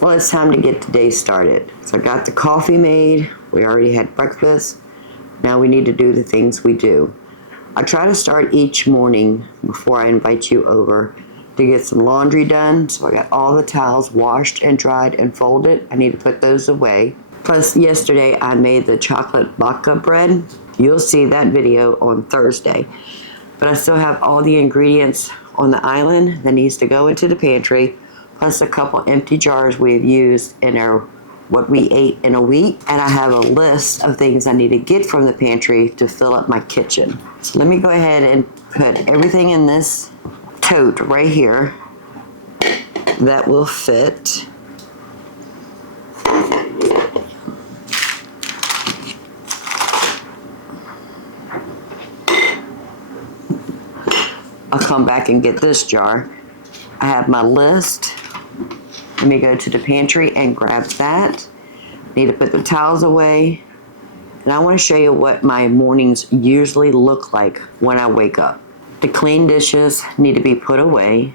Well, it's time to get the day started. So I got the coffee made. We already had breakfast. Now we need to do the things we do. I try to start each morning before I invite you over to get some laundry done. So I got all the towels washed and dried and folded. I need to put those away. Plus, yesterday I made the chocolate vodka bread. You'll see that video on Thursday. But I still have all the ingredients on the island that needs to go into the pantry, plus a couple empty jars we've used in our what we ate in a week. And I have a list of things I need to get from the pantry to fill up my kitchen. So let me go ahead and put everything in this tote right here that will fit. I'll come back and get this jar. I have my list. Let me go to the pantry and grab that. Need to put the towels away. And I want to show you what my mornings usually look like when I wake up. The clean dishes need to be put away.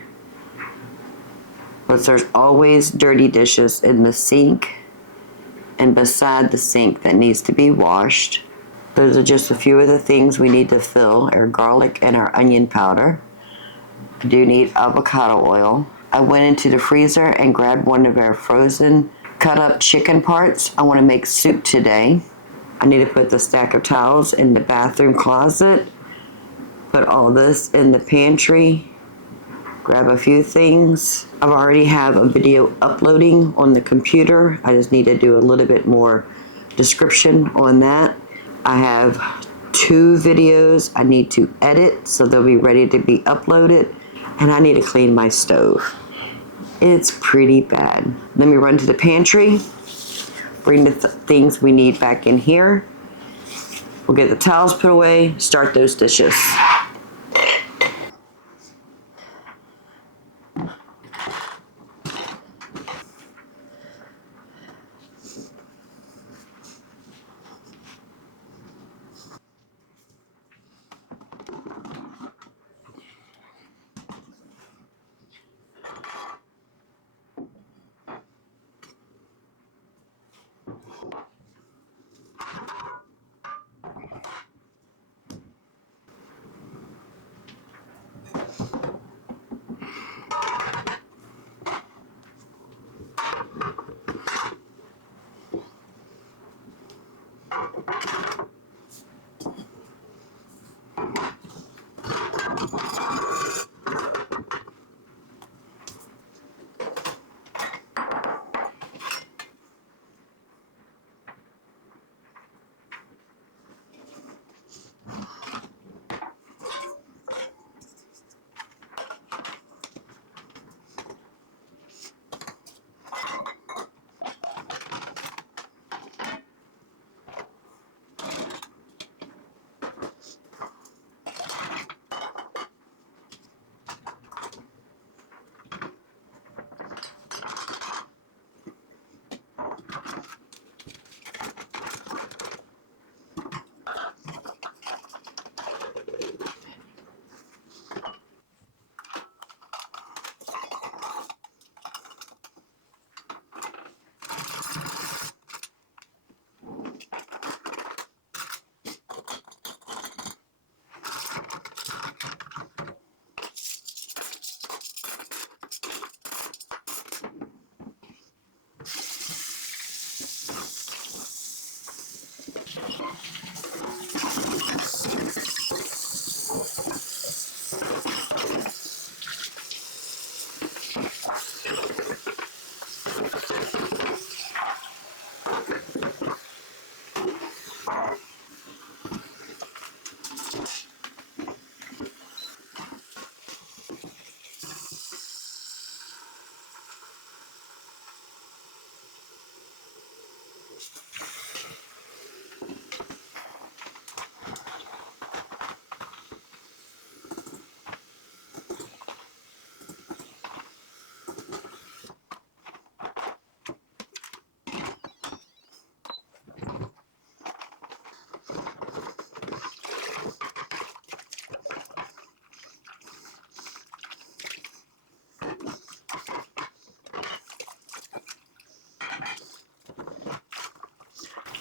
But there's always dirty dishes in the sink and beside the sink that needs to be washed. Those are just a few of the things we need to fill: our garlic and our onion powder. I do need avocado oil. I went into the freezer and grabbed one of our frozen cut up chicken parts. I want to make soup today. I need to put the stack of towels in the bathroom closet. Put all this in the pantry. Grab a few things. I already have a video uploading on the computer. I just need to do a little bit more description on that. I have 2 videos I need to edit, so they'll be ready to be uploaded. And I need to clean my stove. It's pretty bad. Let me run to the pantry, bring the things we need back in here. We'll get the towels put away, start those dishes.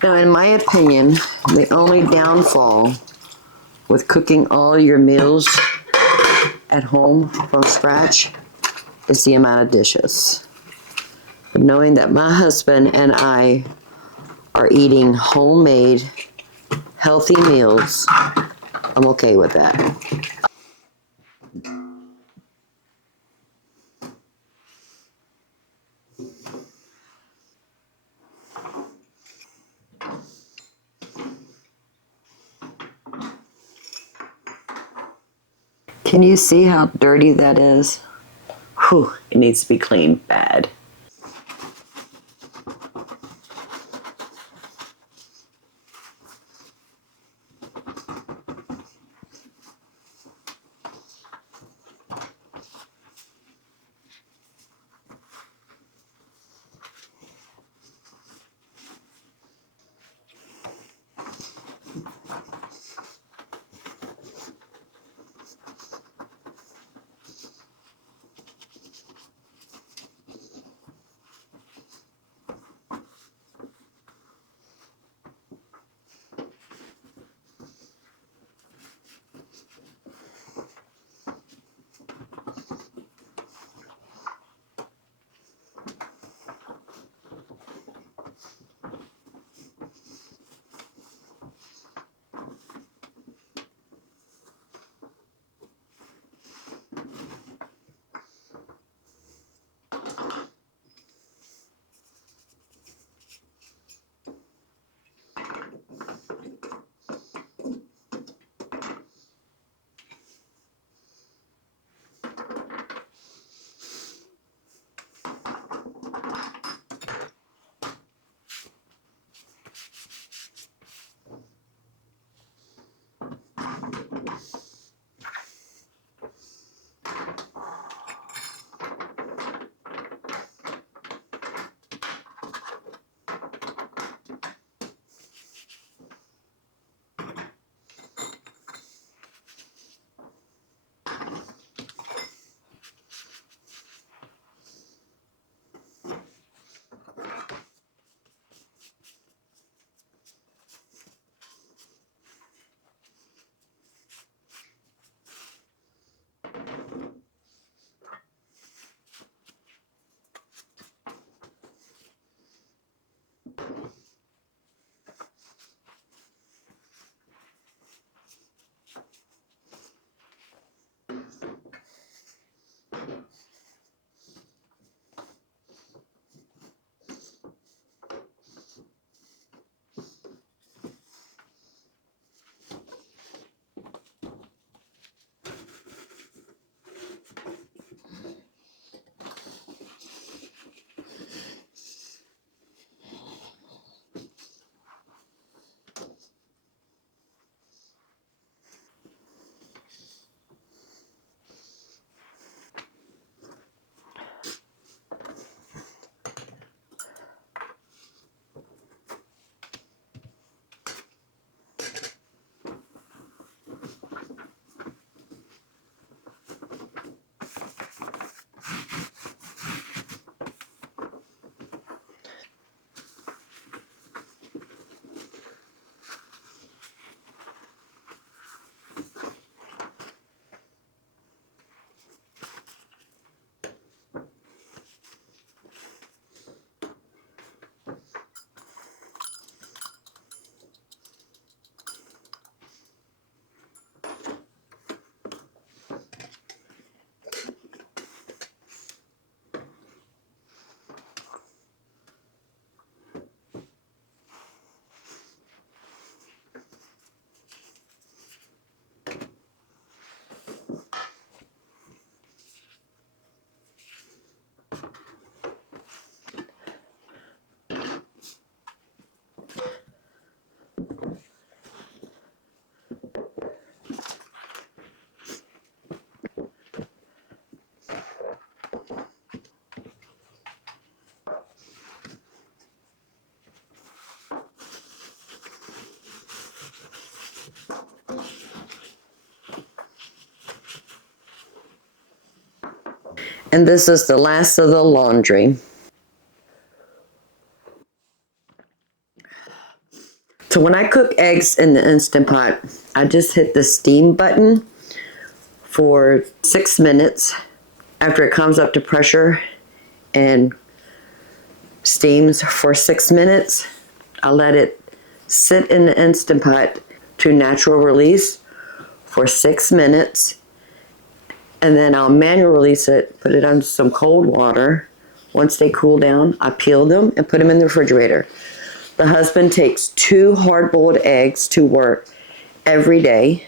Now, in my opinion, the only downfall with cooking all your meals at home from scratch is the amount of dishes. But knowing that my husband and I are eating homemade, healthy meals, I'm okay with that. Can you see how dirty that is? Whew, it needs to be cleaned bad. And this is the last of the laundry. So when I cook eggs in the Instant Pot, I just hit the steam button for 6 minutes. After it comes up to pressure and steams for 6 minutes, I'll let it sit in the Instant Pot to natural release for 6 minutes. And then I'll manual release it, put it under some cold water. Once they cool down, I peel them and put them in the refrigerator. The husband takes 2 hard-boiled eggs to work every day.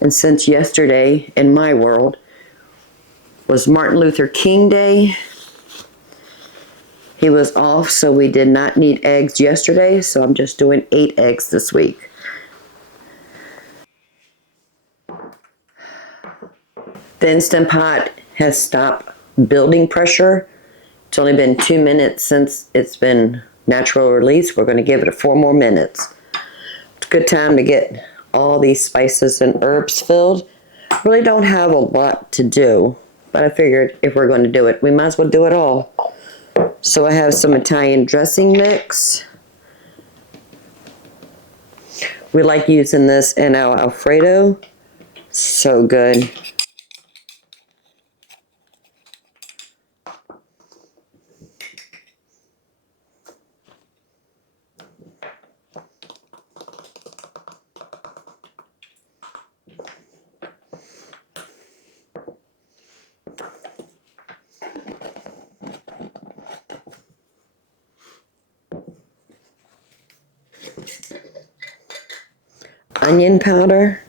And since yesterday, in my world, was Martin Luther King Day, he was off, so we did not need eggs yesterday, so I'm just doing 8 eggs this week. The Instant Pot has stopped building pressure. It's only been 2 minutes since it's been natural release. We're going to give it 4 more minutes. It's a good time to get all these spices and herbs filled. Really don't have a lot to do, but I figured if we're going to do it, we might as well do it all. So I have some Italian dressing mix. We like using this in our Alfredo. So good. Onion powder.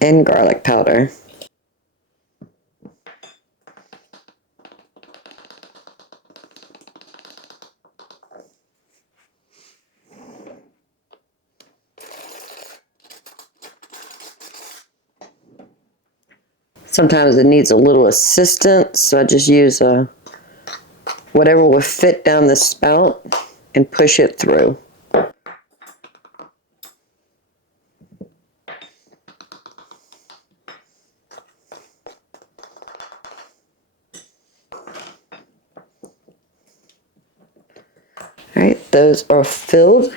And garlic powder. Sometimes it needs a little assistance, so I just use whatever will fit down the spout and push it through. All right, those are filled.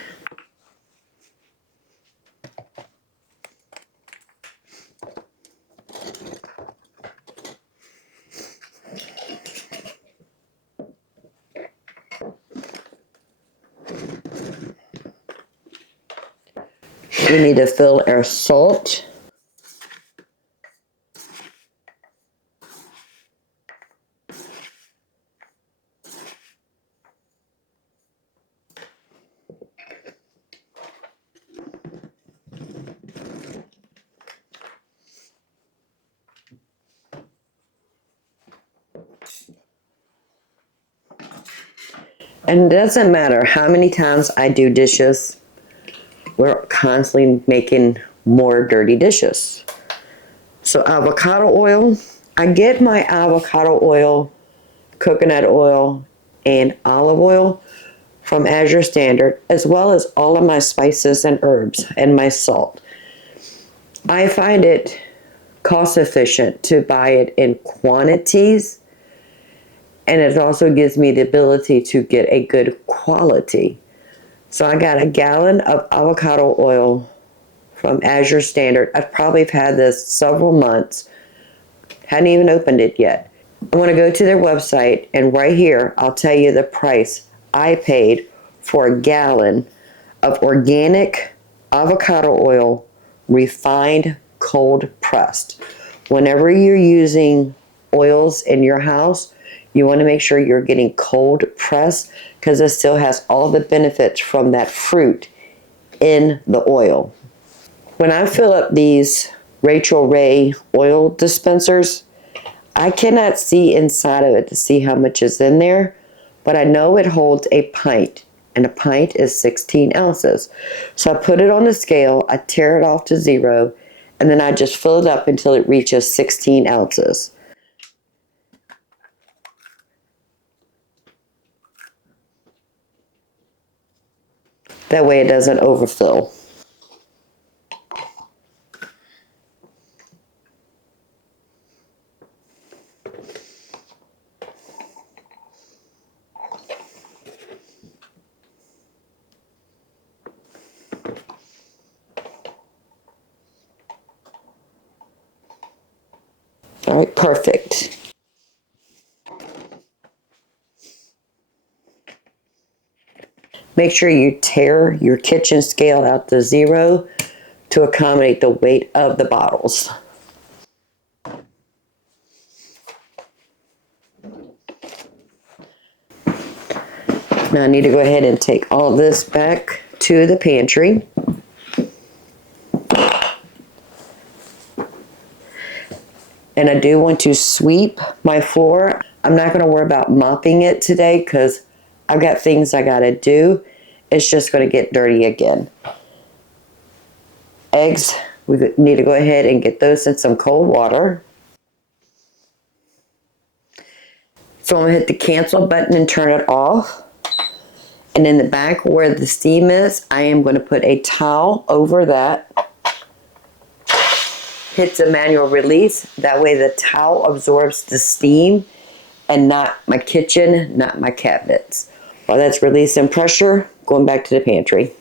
We need to fill our salt. And it doesn't matter how many times I do dishes, we're constantly making more dirty dishes. So avocado oil, I get my avocado oil, coconut oil, and olive oil from Azure Standard, as well as all of my spices and herbs and my salt. I find it cost efficient to buy it in quantities, and it also gives me the ability to get a good quality. So I got a gallon of avocado oil from Azure Standard. I've probably had this several months. Hadn't even opened it yet. I want to go to their website, and right here I'll tell you the price I paid for a gallon of organic avocado oil, refined, cold pressed. Whenever you're using oils in your house, you want to make sure you're getting cold pressed, because it still has all the benefits from that fruit in the oil. When I fill up these Rachel Ray oil dispensers, I cannot see inside of it to see how much is in there, but I know it holds a pint, and a pint is 16 ounces. So I put it on the scale, I tear it off to 0, and then I just fill it up until it reaches 16 ounces. That way it doesn't overfill. All right, perfect. Make sure you tear your kitchen scale out to 0 to accommodate the weight of the bottles. Now I need to go ahead and take all this back to the pantry. And I do want to sweep my floor. I'm not going to worry about mopping it today because I've got things I got to do. It's just going to get dirty again. Eggs, we need to go ahead and get those in some cold water. So I'm going to hit the cancel button and turn it off. And in the back where the steam is, I am going to put a towel over that. Hit the manual release. That way the towel absorbs the steam and not my kitchen, not my cabinets. While that's releasing pressure, going back to the pantry.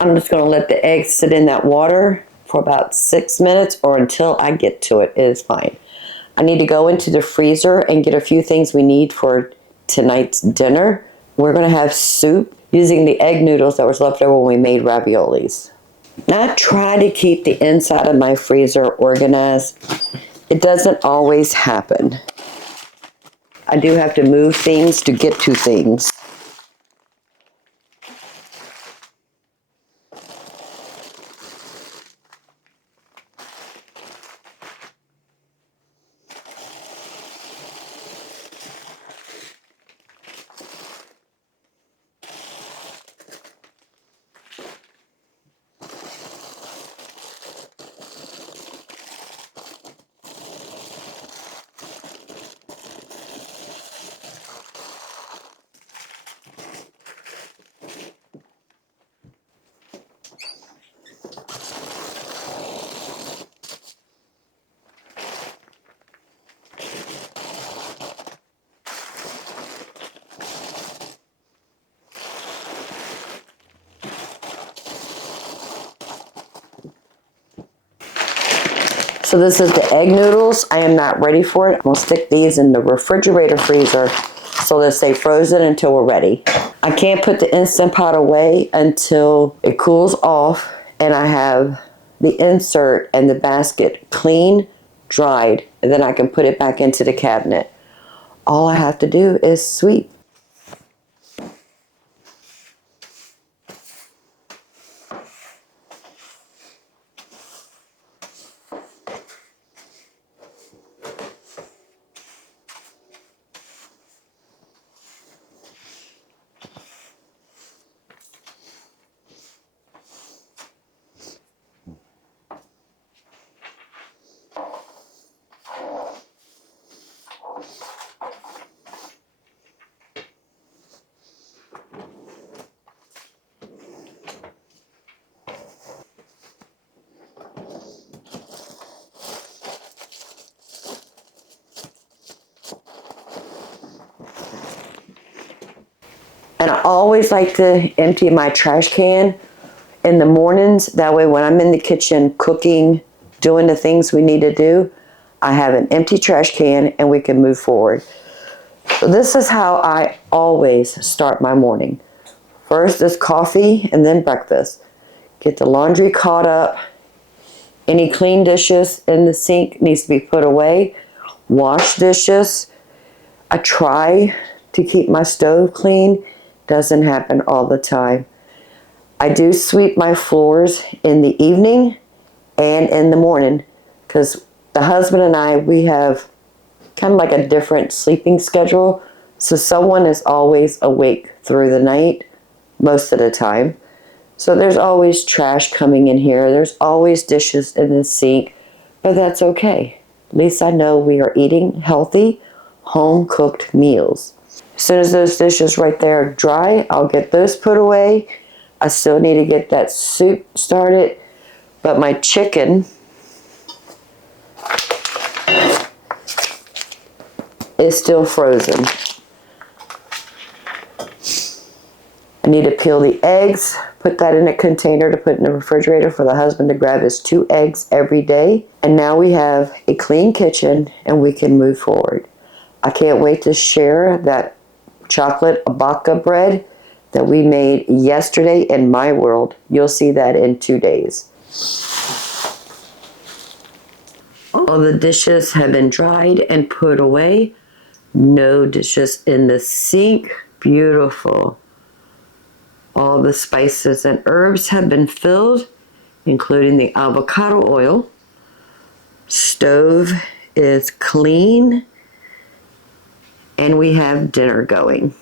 I'm just going to let the eggs sit in that water for about 6 minutes or until I get to it. It is fine. I need to go into the freezer and get a few things we need for tonight's dinner. We're going to have soup using the egg noodles that was left over when we made raviolis. Now I try to keep the inside of my freezer organized. It doesn't always happen. I do have to move things to get to things. So this is the egg noodles. I am not ready for it. I'm going to stick these in the refrigerator freezer so they'll stay frozen until we're ready. I can't put the Instant Pot away until it cools off and I have the insert and the basket clean, dried, and then I can put it back into the cabinet. All I have to do is sweep. And I always like to empty my trash can in the mornings. That way when I'm in the kitchen cooking, doing the things we need to do, I have an empty trash can and we can move forward. So this is how I always start my morning. First is coffee and then breakfast. Get the laundry caught up. Any clean dishes in the sink needs to be put away. Wash dishes. I try to keep my stove clean. Doesn't happen all the time. I do sweep my floors in the evening and in the morning because the husband and I, we have kind of like a different sleeping schedule. So someone is always awake through the night most of the time. So there's always trash coming in here. There's always dishes in the sink, but that's okay. At least I know we are eating healthy, home-cooked meals. As soon as those dishes right there are dry, I'll get those put away. I still need to get that soup started, but my chicken is still frozen. I need to peel the eggs, put that in a container to put in the refrigerator for the husband to grab his 2 eggs every day. And now we have a clean kitchen and we can move forward. I can't wait to share that chocolate babka bread that we made yesterday in my world. You'll see that in 2 days. All the dishes have been dried and put away. No dishes in the sink. Beautiful. All the spices and herbs have been filled, including the avocado oil. Stove is clean, and we have dinner going.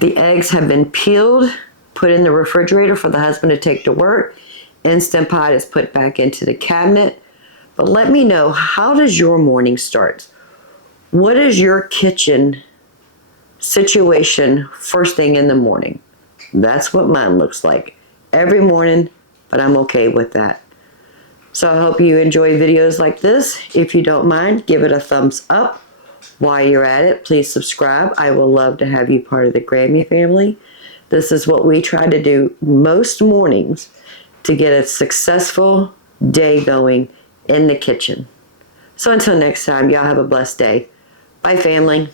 The eggs have been peeled, put in the refrigerator for the husband to take to work. Instant Pot is put back into the cabinet. But let me know, how does your morning start? What is your kitchen situation first thing in the morning? That's what mine looks like every morning, but I'm okay with that. So I hope you enjoy videos like this. If you don't mind, give it a thumbs up. While you're at it, please subscribe. I will love to have you part of the Grammy family. This is what we try to do most mornings to get a successful day going in the kitchen. So until next time, y'all have a blessed day. Bye, family.